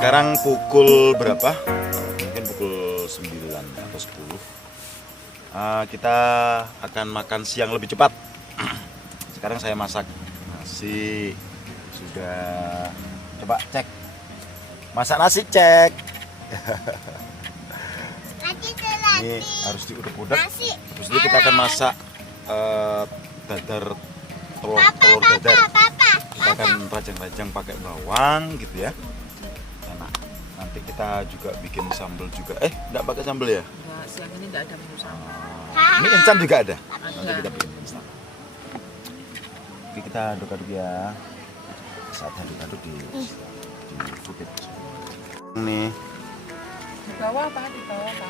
Sekarang pukul berapa? Mungkin pukul 9 atau 10. Kita akan makan siang lebih cepat. Sekarang saya masak nasi. Sudah, coba cek. Masak nasi, cek. Ini harus diudek-udek. Terus ini kita akan masak dadar telur dadar. Kita akan rajang-rajang pakai bawang gitu ya. Enak. Nanti kita juga bikin sambal juga. Enggak pakai sambal ya? Enggak, siang ini enggak ada menu sambal. Ini instan juga ada. Ada. Nanti kita bikin instan. Oke, kita aduk-aduk ya. Saat aduk-aduk di footage. Nih. Di bawah apa? Di bawah apa?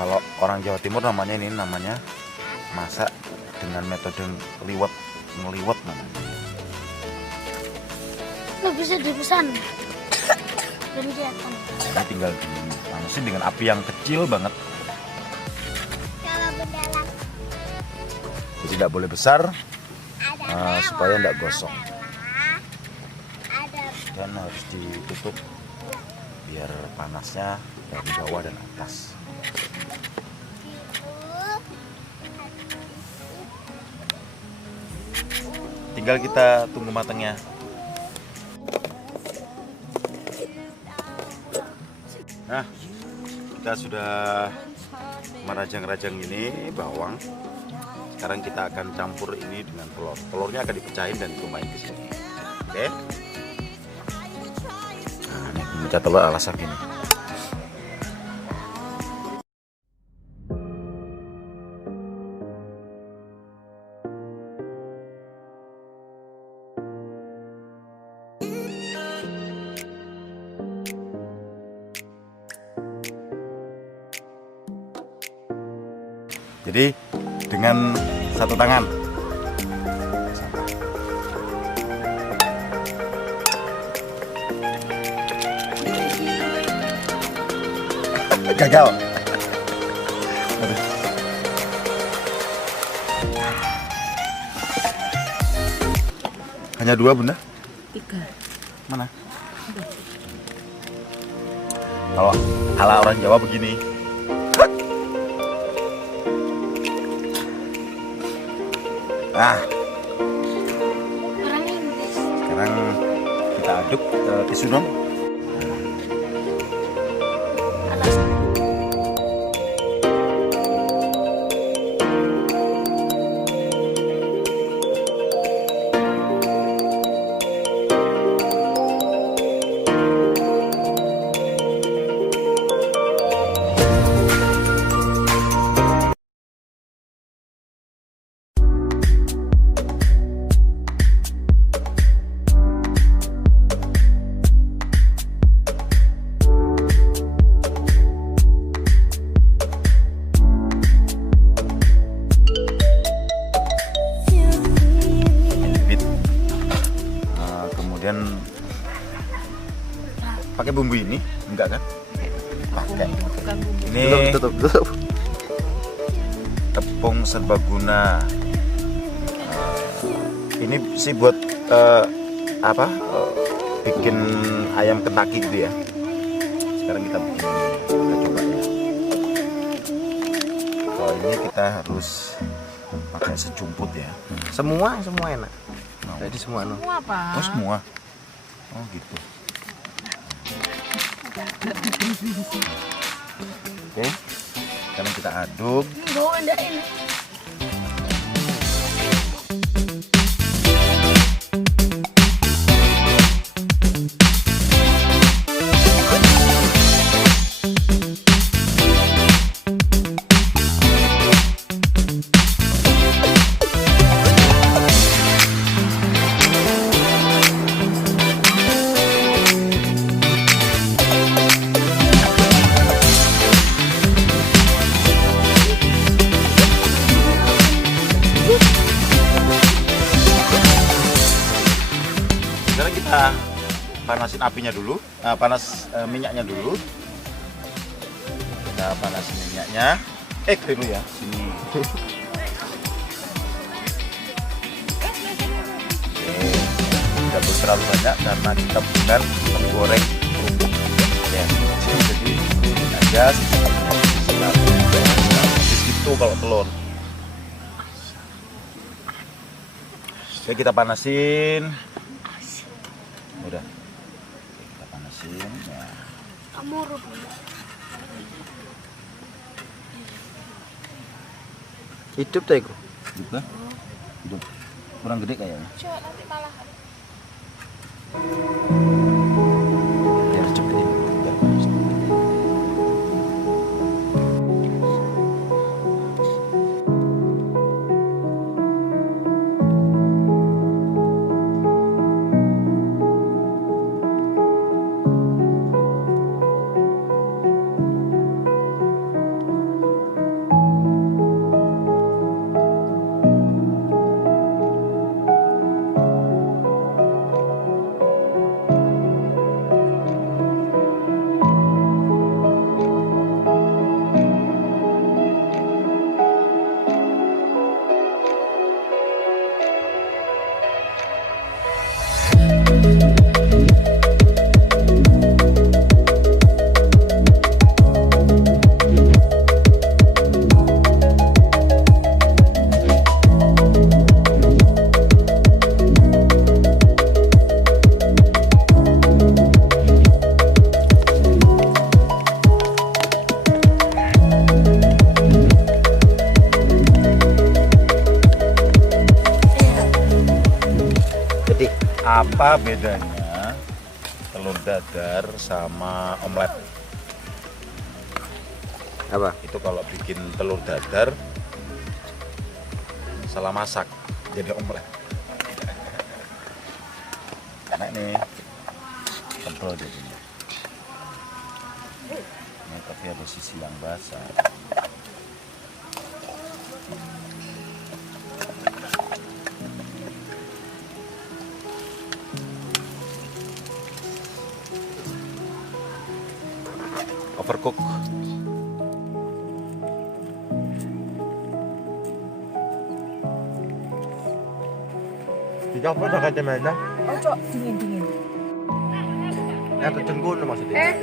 Kalau orang Jawa Timur namanya ini masak dengan metode ngeliwet namanya. Lo bisa dipesan. Dan kelihatan. Ini tinggal dipanasin dengan api yang kecil banget. Jadi tidak boleh besar supaya tidak gosong. Dan harus ditutup biar panasnya dari bawah dan atas. Tinggal kita tunggu matangnya. Nah, kita sudah merajang-rajang ini bawang. Sekarang kita akan campur ini dengan telur. Telurnya akan dipecahin dan ditumain ke sini. Oke. Nah, ini pemecah telur ala gini. Jadi dengan satu tangan. Gagal. Hanya 2 bunda? 3. Mana? Kalau ala orang Jawa begini. Nah, sekarang kita aduk ke tisu dong. Pakai bumbu ini? Enggak kan? Pakai. Ini tutup. Tepung serbaguna. Ini sih buat bikin ayam Kentucky gitu ya. Sekarang kita bikin ini. Kita coba ya. Kalau ini kita harus pakai sejumput ya. Semua enak. Jadi semua enak. Semua apa? Oh semua. Oh gitu. Oke, sekarang kita aduk. kita panasin apinya dulu, minyaknya dulu. Kita panasin minyaknya. Dulu ya, sini. Tidak perlu terlalu banyak karena kita bukan menggoreng kerupuk. Ya, jadi aja itu kalau telur. Oke, kita panasin. Udah. Kita panasin ya. Hidup tak itu? Hidup. Hidup. Kurang gede kayaknya. Nanti malah. Biar cepet ini. Apa bedanya telur dadar sama omelet? Apa? Itu kalau bikin telur dadar salah masak jadi omelet. Karena ini tebal jadinya. Ini tapi ada sisi yang basah. Overcook. Tidak apa dah kata mana? Oh, cok, dingin. Terjun gunung maksudnya.